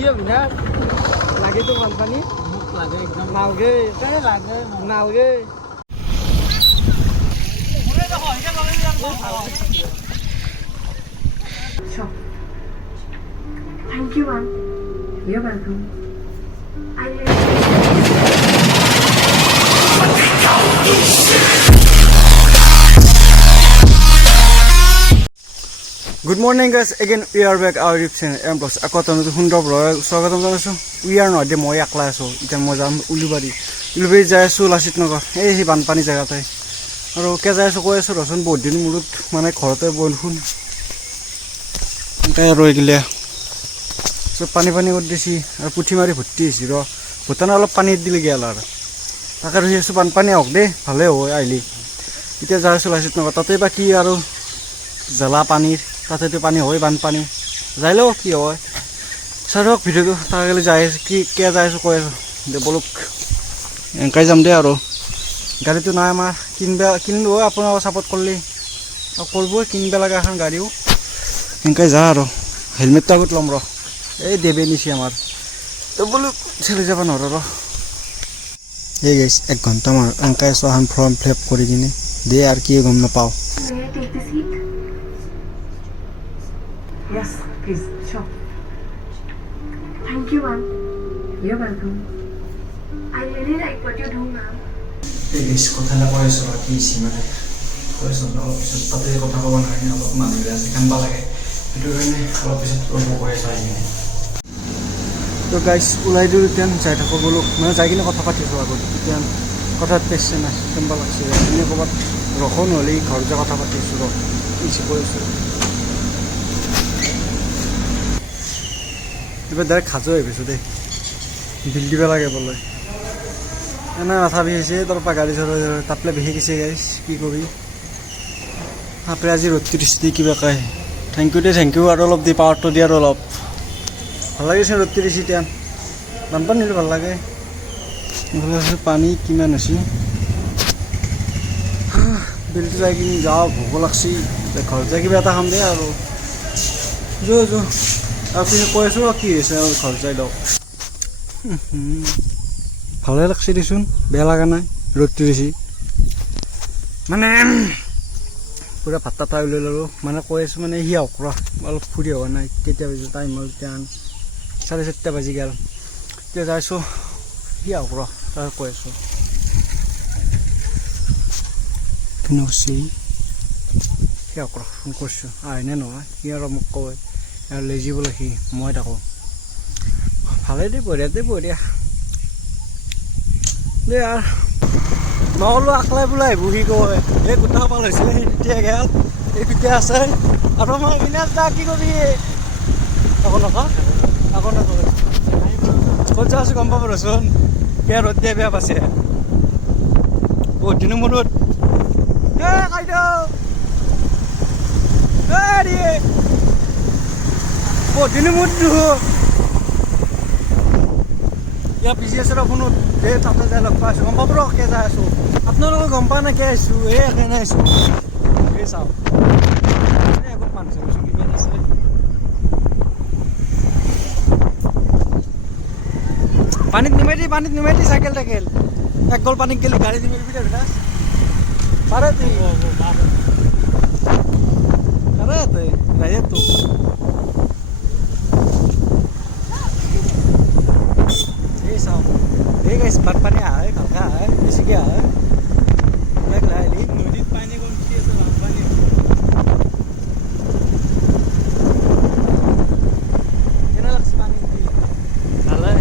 কি অভিনাশ লাগে তো বানপানী লাগে একদম নালগে লাগে নালগে Thank you, ma'am. You're welcome. Good morning guys, again we are back our YouTube channel M Plus আকৌ তোমালোকক সুন্দৰ স্বাগতম জনাইছোঁ we are not মই একলা আছোঁ এতিয়া মই যাম উলুবাৰী যাই আছোঁ লাচিত নগৰ এই বানপানী জেগাতে আৰু কে যাই আছোঁ কৈ আছোঁ ৰচোন বহুত দিন মূৰত মানে ঘৰতে বৰষুণ এনেকৈ ৰৈ গ'লে চব পানী কৰি দিছি আৰু পুঠি মাৰি ভৰ্তি হৈছি ভূটানে অলপ পানী দিলে গেল আৰু তাকে ৰৈ আছোঁ বানপানী আহক দেই ভালে হয় আহিলি এতিয়া যাই আছোঁ লাচিত নগৰ তাতে বা কি আৰু জ্বালা পানীৰ তাতেতো পানী হয় বানপানী যাই লওক কি হয় চাই লওক ভিডিঅ'টো তাকে যাই আছোঁ কি কে যাই আছোঁ কৈ আছোঁ দে বলক এনেকৈ যাম দেই আৰু গাড়ীটো নাই আমাৰ কিনিলোঁ হয় আপোনালোকে ছাপৰ্ট কৰিলে আৰু কৰিবই কিনিব লাগে এখন গাড়ীও এনেকৈ যা আৰু হেলমেটটো আগত ল'ম এই দেৱে নিছে আমাৰ তো বলক চেলি যাব নোৱাৰোঁ এই গাইছ 1 ঘণ্টা মান এনেকৈ এখন ফৰ্ম ফিল আপ কৰি কিনে দে আৰু কি গম নাপাওঁ May I take the seat? Yes, please. Sure. Thank you, ma'am. You're welcome. I really like what you do, ma'am. এই গাইছ কথা এটা কৈ আছোঁ কি হৈছে মানে কৈ আছোঁ অলপ পিছত তাতে কথা ক'ব নোৱাৰি অলপ মানুহ আছে কান্দিব লাগে সেইটো কাৰণে অলপ পিছত কৈ আছোঁ আহি কিনে তো গাইছ ওলাই দিওঁ এতিয়া যাই থাকোঁ বোলো মানে যাই কিনে কথা পাতিছোঁ আগত এতিয়া কথাত পেছে নাই কেনেবা লাগছে এনেই ক'ৰবাত ৰখো নহ'লে ঘৰত যে কথা পাতিছোঁ ইচ্ছা কৈ আছোঁ এইবাৰ ডাইৰেক্ট খাজো আহিছোঁ দেই বিল দিব লাগে বোলে এনে মাথা বিষ হৈছে তোৰ পৰা গাড়ী চলাই তাপলে বিহি গৈছে গাইছ কি কৰি তাপৰে আজি ৰ'দটো দিছে কিবা কয় থেংক ইউ আৰু অলপ দি পাৱাৰটো দি আৰু অলপ ভাল লাগিছে ৰ'দটো দিছে এতিয়া বানপানী নিলে ভাল লাগে এইফালে পানী কিমান হৈছে বিলটো যাই কিনি যাওঁ ভোক লাগছি ঘৰত যাই কিবা এটা খাম দেই আৰু যো আৰু পিছত কৈ আছোঁ কি হৈছে আৰু ঘৰত যাই লওক ভালে লাগছে দেচোন বেয়া লগা নাই ৰ'দটো দিছি মানে পূৰা ভাত তাত ওলাই ল'লোঁ মানে কৈ আছোঁ মানে সি আহক অলপ ফুৰি হোৱা নাই কেতিয়া বাজি টাইম হ'ল এতিয়া 4:30 বাজি গ'ল এতিয়া যাইছোঁ সি আহক তাৰ কৈ আছোঁ ফোন কৰিছে সি আহক ফোন কৰিছোঁ আহেনে নহয় সি আৰু মোক কয় আৰু লৈ যাবলৈ সি মই থাকোঁ ভালেই দেই বঢ়িয়া দেই আৰু মই ক'লোঁ আকলাই বোলে আহিব সি কয় এই গোটা পাল হৈছে এতিয়া গেল এই কেতিয়া আছে আৰু মই কিনে যা কি কৰিবি আকৌ নকওঁ ক'ত যা আছোঁ গম পাব ৰচোন বেয়া ৰ'দ দিয়ে বেয়া পাইছে বহুত দিনৰ মূৰত বহুত দিনৰ মূৰত ইয়াৰ পিছি আছে ফোনত এই তাতে যাই লগ পাই আছোঁ গম পাব কে যাই আছোঁ আপোনালোকে গম পোৱা নাই কে আহিছোঁ একেনে আহিছোঁ এই চাওক আগত মানুহ চাইছোঁ কিমান আছে পানীত নুমাই দি চাইকেল টাকেল এক গল পানীত গেলি গাড়ী নিমাই দিবি না পাৰে তুই ৰাইজে তো চাওঁ এই গাইছ বানপানী আহে ভালকৈ আহে বেছিকৈ আহে আহিলি নদীত পানী কম উঠি আছে বানপানী কেনে লাগছে পানী ভালে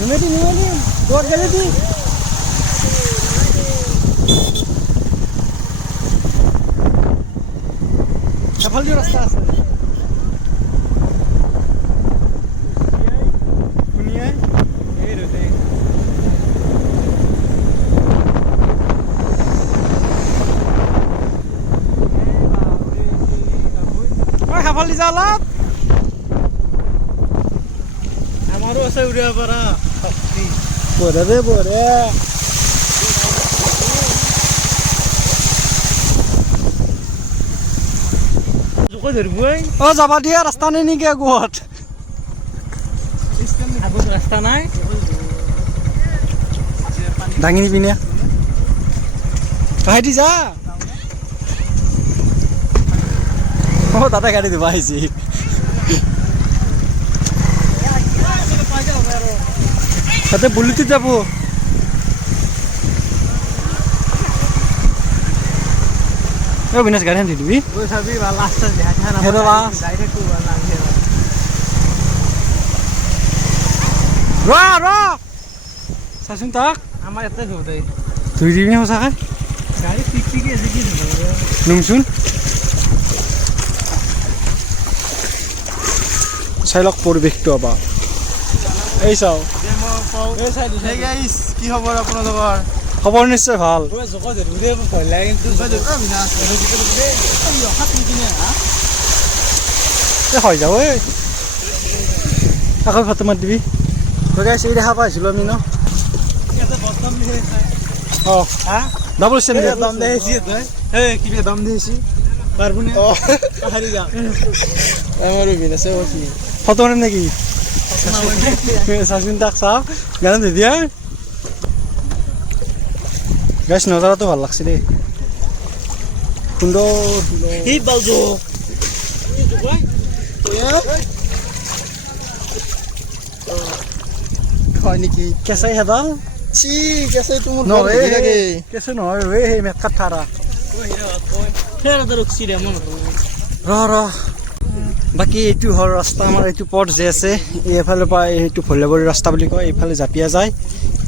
নিমেদি দৌড় গেলে দি সফল যে রাস্তা আছে শুনিয়াই এই রোদে সফল দি যা অলপ আমারও আছে উড়িয়া পাৰা বঢ়িয়া দে বঢ়িয়া জোকে ধৰিবই অ যাবা দিয়া ৰাস্তা নাই নেকি আগত আগত ৰাস্তা নাই দাঙি নিবি নে ভাইটি যা অ তাতে গাড়ী দিব আহিছি তাতে বুলিতে যাব বিনাশ গাড়ী দি দিবি ঐ চাবি ভাল লাষ্ট দেখা না হেৰ লাষ্ট। ডাইৰেক্ট ভাল লাগে ৰ চাচোন তাক আমাৰ ইয়াতে ধুব দে ধুই দিবি নে সঁচাকৈ গাড়ী পিকপিকি আছে কি ধুব লাগে নুমচোন চাই লওক পৰিৱেশটো পাবা এই চাওঁ এই চাই দিছে গাইস কি খবৰ আপোনালোকৰ খবৰ নিশ্চয় ভাল ঐ জোকে ধৰিবই ভয় লাগে কিন্তু এই হৈ যাওঁ এই আকৌ ফটো মাৰি দিবি গাইছ এই দেখা পাইছিলোঁ আমি ন ইয়াতে বদনাম দিছে অঁ হা ডাবল ষ্টেণ্ড দাম দেছি তই এই কিবা দাম দেছি পারবুনে হারি যা আমার বিন আছে ওকি ফটো মাৰিম নেকি চাচোন তাক চাওঁ গান দি দিয়া গাইছ নজাৰাটো ভাল লাগছে দেই সুন্দৰ এই বালজো হয় নেকি কেঁচাই হেডাল চি কেছে তোমাৰ নহয় কেঁচা নহয় এই সেই মেটকাত থাৰা ফেৰা তো ৰুকছি ৰে মন ৰ বাকী এইটো হ'ল ৰাস্তা আমাৰ এইটো পথ যে আছে এইফালৰ পৰা এইটো ভল্যাবাৰী ৰাস্তা বুলি কয় এইফালে জাপিয়া যায়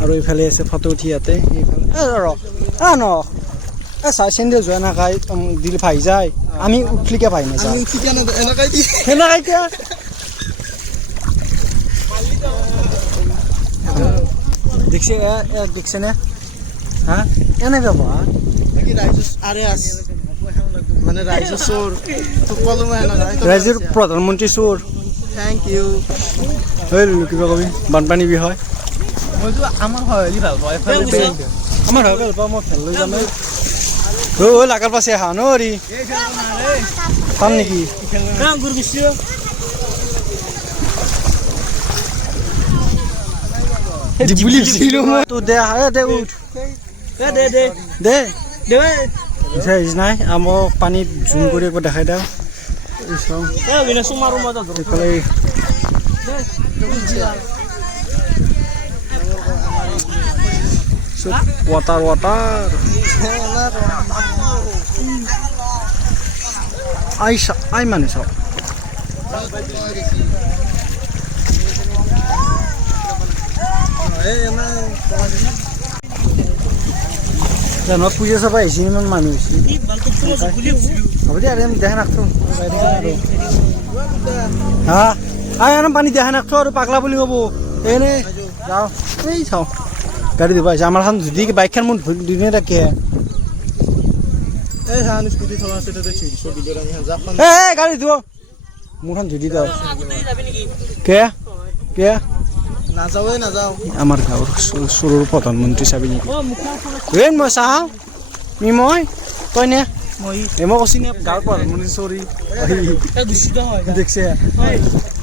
আৰু এইফালে আছে ফটো উঠি ইয়াতে এইফালে ন চাই চেন্দেল যোৱা নাখাই দিলে ভাই যায় আমি উঠলিকে ভাই নাযাওঁ আমি ঠিকানা এলাকায় দি সেনেকা এতিয়া দেখছি দেখছে নে হা এনেকে বা নাকি রাইজ আরে আস মানে রাইজ চোর তো কলম না ৰাজ্যৰ প্ৰধানমন্ত্ৰী চোৰ থ্যাংক ইউ হৈ কিবা কবি বানপানী বিষয় মই তো আমাৰ হয়লি ভাল পাই এফালে আমাৰ হয় ভাল পাওঁ মই খেল লৈ যাম লাগাৰ পাছে হা নৰি পাম নেকি কাম করবিছ তো দে দে উঠ দে দে দে দে নাই আমাক পানীত জুম কৰি একবাৰ দেখাই দিওঁ চাওঁ এ বিনা সুমাৰো মজা ধৰ এইফালে ৱাটাৰ আই মানে চাওক জানো পূজা চাব আহিছে ইমান মানুহ হৈছে হ'ব দিয়া আমি দেখা নাখো হা আই পানী দেখা নাখো আৰু পাগলা বুলি ক'ব এনে যাওঁ এই চাওঁ গাড়ী দিব আহিছে আমাৰ খান যদি বাইকখন মোৰ দুদিনে থাকে এই হান স্কুটি চলা আছে তাতে ছিড়ছো ভিডিও আমি যা এই গাড়ী দিব মোৰখন যদি দাও কে কে না যাওই না যাও আমাৰ গাঁৱৰ চোৰৰ প্ৰধানমন্ত্ৰী চাবি নেকি ৰেন মই চাওঁ মই তই নে মই মই কৈছি নে গাঁৱৰ প্ৰধানমন্ত্ৰী চৰি এটা দূষিত হয় দেখছে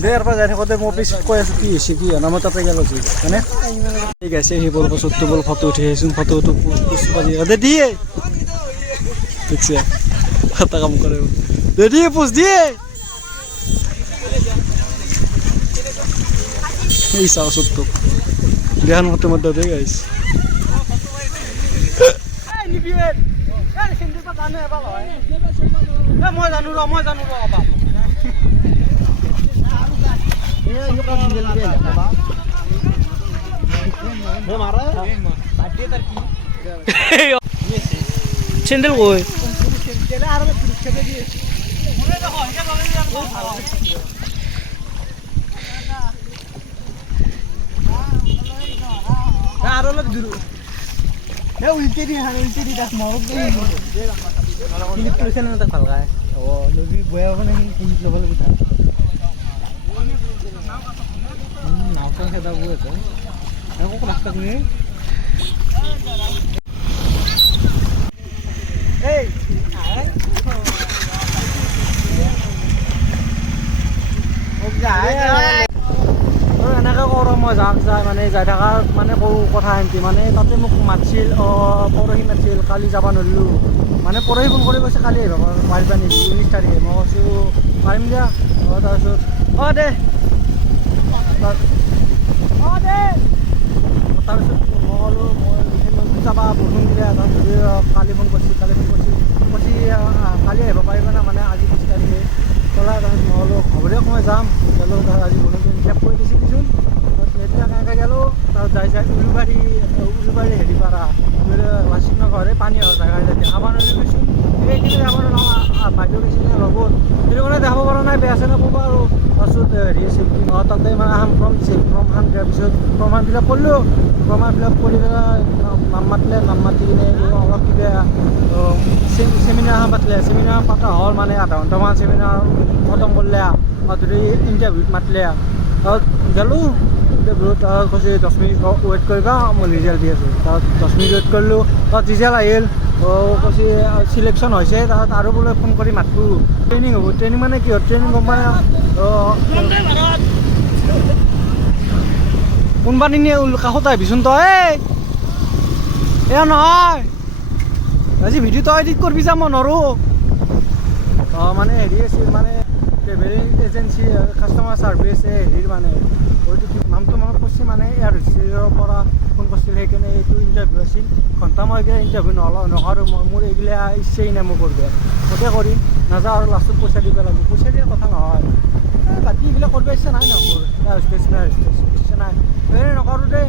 দে ইয়াৰ পৰা যাই থাকোঁতে মই পিছত কৈ আছোঁ কি হৈছে কি হয় মই তাতে গেলোঁ হয়নে ঠিক আছে সেইবোৰ পাছততো বল ফটো উঠি আহিছোঁ ফটোটো পোষ্ট পালি দে দিয়ে দেখছে এটা কাম কৰে দে দিয়ে পোষ্ট দিয়ে এই চাওঁ চোৰটো দেখান ফটো মধ্যে দে গাইছ মই জানো ৰ স্যান্ডেল কই আর অলপ দূর এ উল্টে দি হান উল্টে দি দাস মরক দি ক্লিপ কৰিছে না তাক ভাল গায় ও নদী বয়া মানে ক্লিপ ল'ব লাগিব নাওখন খেদাব এটা একো ৰাস্তাত নি এই এনেকৈ কৰোঁ মই যাক যাই মানে যাই থকাৰ মানে কৰোঁ কথা এনকি মানে তাতে মোক মাতিছিল পৰহি মাতিছিল কালি যাব নোৱাৰিলোঁ মানে পৰহি ফোন কৰি কৈছে কালি আহিব পাৰিবা নেকি 19 তাৰিখে মই কৈছোঁ পাৰিম দিয়া তাৰপিছত দে তাৰপিছত মই ক'লোঁ মই যাবা বৰষুণ দিলে কালি ফোন কৰিছিল কালি আহিব পাৰিবা না মানে আজি 20 তাৰিখে ক'লা তাৰপিছত মই ক'লোঁ হ'ব দিয়ক মই যাম গ'লোঁ আজি বৰষুণ হিচাপ কৰি দিছিল দেচোন এতিয়া কেনেকৈ গ'লোঁ তাৰপিছত যাই উলুবাৰী হেৰি পাৰা লাচিত নগৰ পানী অহা জেগা এতিয়া আমাৰ গৈছোঁ এইখিনি আমাৰ বাইদেউ গৈছিলে লগত সেইটো কাৰণে দেখাব পৰা নাই বেয়া চেনে ক'ব আৰু তাৰপিছত হেৰি আছিল তাতে মানে ফৰ্ম দিছিল ফৰ্মখন দিয়াৰ পিছত ফৰ্মখন ফিলাপ কৰিলোঁ ফৰ্মখন ফিলাপ কৰি পেলাই নাম মাতি কিনে অলপ কিবা চেমিনাৰ পাতিলে চেমিনাৰ পতা হ'ল মানে আধা ঘণ্টামান চেমিনাৰ খতম কৰিলে যদি ইণ্টাৰভিউত মাতিলে গ'লোঁ ইণ্টাৰভিউত কৈছে 10 মিনিট ৱেইট কৰিবা মই ৰিজাল্ট দি আছোঁ তাত 10 মিনিট ৱেইট কৰিলোঁ তাত ৰিজাল্ট আহিল কৈছে চিলেকশ্যন হৈছে তাত আৰু বোলে ফোন কৰি মাতোঁ ট্ৰেইনিং হ'ব ট্ৰেইনিং মানে কি হয় ট্ৰেইনিং গম মানে কোনবাদিন কাষত আহিবিচোন তই এয়া নহয় আজি ভিডিঅ' তই এডিট কৰিবি যা মই নৰোঁ মানে হেৰি আছিল মানে ট্ৰেভেলিং এজেঞ্চি কাষ্টমাৰ ছাৰ্ভিচ হেৰিৰ মানে হয়তো নামটো মনত পৰিছে মানে এয়াৰ হোষ্টেলৰ পৰা ফোন কৰিছিল সেইকাৰণে এইটো ইণ্টাৰভিউ আছিল ঘণ্টা মই ইণ্টাৰভিউ নকৰোঁ মোৰ এইগিলা ইচ্ছাই নাই মোৰ কৰিব গোটেই কৰিম নাযাওঁ আৰু লাষ্টত পইচা দিব লাগিব পইচা দিয়াৰ কথা নহয় বাকী এইবিলাক কৰিব ইচ্ছা নাই ন মোৰ এয়াৰ হোষ্টেজ ইচ্ছা নাই নকৰোঁ দেই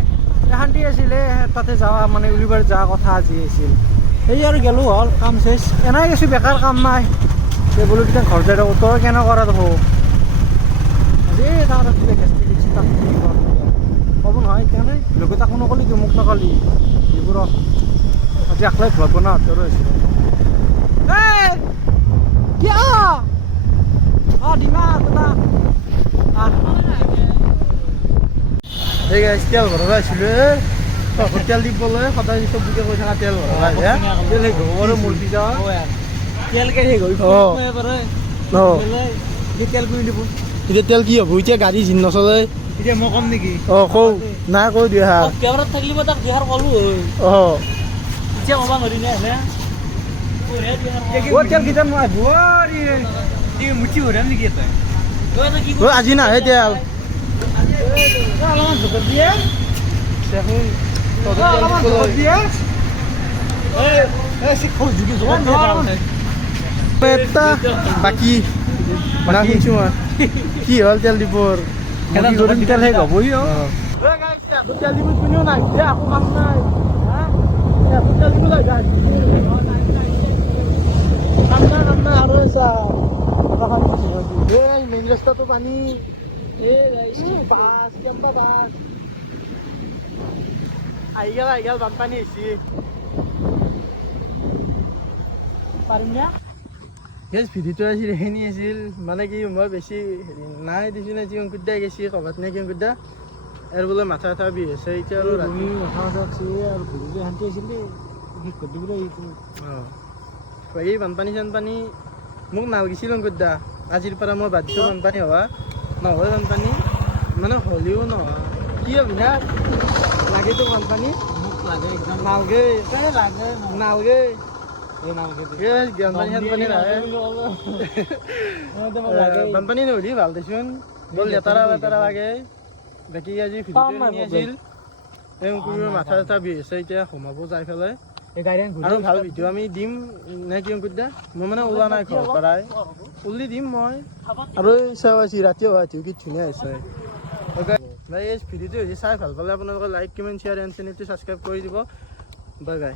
শান্তি আছিলে তাতে যোৱা মানে উলিবাৰীত যোৱা কথা আজি আছিল সেই আৰু গ'লোঁ হ'ল কাম চেচ এনেই গৈছোঁ বেকাৰ কাম নাই বোলো তেতিয়া ঘৰ যাই থাকোঁ তই কেনে কৰা দেখোঁ আজি তাৰ গেষ্টিক দিছে তাক ক'ব নহয় সেইকাৰণে লোকে তাকো নকলি কি মোক নকলি এইবোৰক আজি একলাই ঘৰত বনা তোৰ হৈছিল ডিমা এই তেল ভৰাব আহিছিলোঁ তেল দিবলৈ সদায় চবকে কৈ থকা তেল ভৰাব তেল সেই ঘৰৰ মূৰ্তি যাওঁ তেলকে সেই গৈ তেল কৰি দিব এতিয়া তেল কি হ'ব এতিয়া গাড়ী জিন নচলে এতিয়া মই কম নেকি কওঁ নাই কৈ দিয়া কেমেৰাত থাকিলে তাক দিহাৰ ক'লো এতিয়া ক'বা নোৱাৰি নে তেল কেইটা নোৱাৰি মুঠি ভৰাম নেকি আজি নাহে তেল অলপমান জোকত দিয়ে বাকী কি হ'ল তেল দিবৰ তেল শেষ হ'বহি তেল দিব কোনেও নাই একো কাম নাই তেল দিব কাম নাই আৰু মেইন ৰাস্তাটো পানী বাছ কেম্পা বাছ আহি গেল বানপানী হৈছে পাৰিম নে ভিডিঅ'টো আছিল সেইখিনি আছিল মানে কি মই বেছি হেৰি নাই দিছোঁ নে যি অংকুদাই গৈছে ক'ৰবাত নে কি অংকুদা আৰু বোলে মাথা চাথা বিষ হৈছে এতিয়া আৰু ৰাতি মাথা চাথা আৰু ভুগি শান্তি আছিল দেই শেষ কৰি দিবলৈ বাকী বানপানী চানপানী মোক নালাগিছিল অংকুদা আজিৰ পৰা মই বাদ দিছোঁ বানপানী হোৱা নহয় বানপানী মানে হ'লেও নহয় কি হবি না লাগেতো বানপানী মোক লাগে একদম নালগে নালগে বানপানী নহ'লে ভাল দেচোন বৰ লেতেৰা বেতেৰা লাগে বাকী আজি ভিডিঅ'টো আছিল মাথা চাথা বিষ হৈছে এতিয়া সোমাব যাই পেলাই আৰু ভাল ভিডিঅ' আমি দিম নে কি অংকুদা মই মানে ওলোৱা নাই ঘৰৰ পৰাই উলি দিম মই আৰু চাওঁ আজি ৰাতি অহা কি ধুনীয়া হৈছে এই ভিডিঅ'টো চাই ভাল পালে আপোনালোকে লাইক কমেণ্ট শ্বেয়াৰ এণ্ড চেনেলটো ছাবস্ক্ৰাইব কৰি দিব বাই বাই